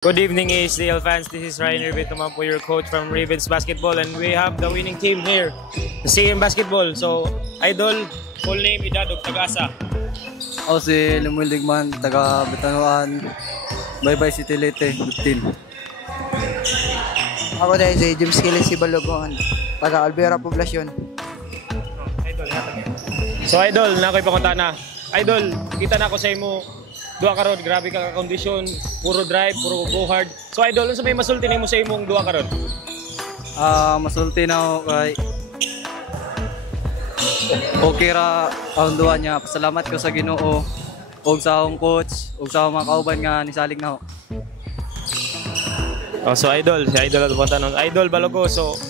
Good evening, ASDL fans. This is Ryan Irvin Tumampo, your coach from Ravens Basketball, and we have the winning team here, the CM Basketball. So, Idol, full name, edad, ug tagasa. Ako si Lemuel Digman, taga Batanuan, Baybay City Leyte, 15. Ako dahil si James Kelly si Balogon, taga Alvera Poblacion. So, Idol, na ako'y pakunta na. Idol, kita na ako sa imo. Dua karon, grabe ka kondisyon, puro drive, puro go hard. So Idol, ano sa may masulti nimo sa imong dua karon? Masulti na ako kay okay ra ang duwa niya. Pasalamat ko sa Ginoo ug sa akong coach ug sa akong mga kauban nga nisalig na ako. So Idol, si Idol ato tanong. Idol Balogo, so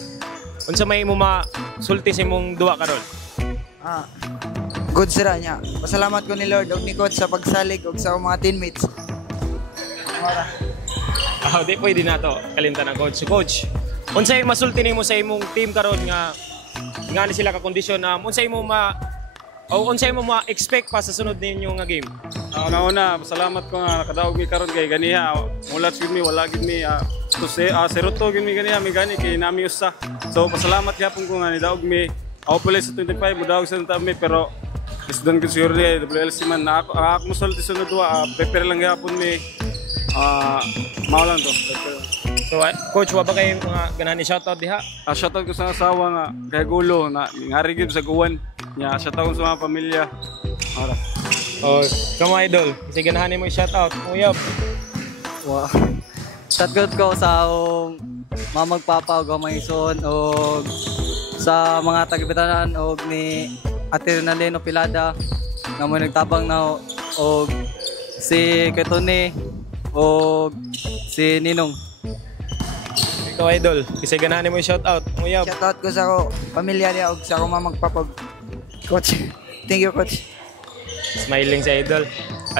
unsa may imo masulti sa imong dua karon? Good sira niya. Pasalamat ko ni Lord ug ni coach sa pagsalig ug sa mga teammates. Di pwede na to kalimtan ng coach. So coach, unsay masulti nimo sa imong team karon nga ni sila ka kondisyon, unsay mo ma-expect pa sa sunod ninyo nga game? Una, pasalamat ko nga nakadaog mi karon kay ganiha. Mulat gid mi, wala gid mi seroto gid mi ganiha, mi gani kay nami usa. So pasalamat gyapon ko nga ni daog mi. Ako pala sa 25, mudaog sa mi, pero isdan ko siguro ni WLC man na ako musulti sunod wa, prepare lang gyapon mi. Mao lang to. So coach, wa ba kay mga ganani shoutout diha? Shoutout ko sa asawa nga kay Gulo na ngari gid sa guwan. Nya shoutout sa mga pamilya. Ora. Kamo Idol, kasi ganahan mo i-shoutout. Uyab. Wow. Shoutout ko sa akong mamagpapa ug maison ug sa mga taga-Batanuan ug ni Ate Renaleno Pilada nga mo nagtabang na og si Ketone og si Ninong. Ikaw Idol, kasi ganahan mo i-shoutout. Uyab. Shoutout ko sa ako pamilya niya ug sa akong mamagpapag. Coach. Thank you, coach. Smiling sa Idol.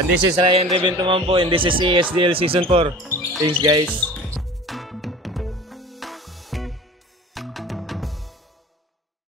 And this is Ryan Irvin Tumampo, and this is ASDL Season 4. Thanks guys.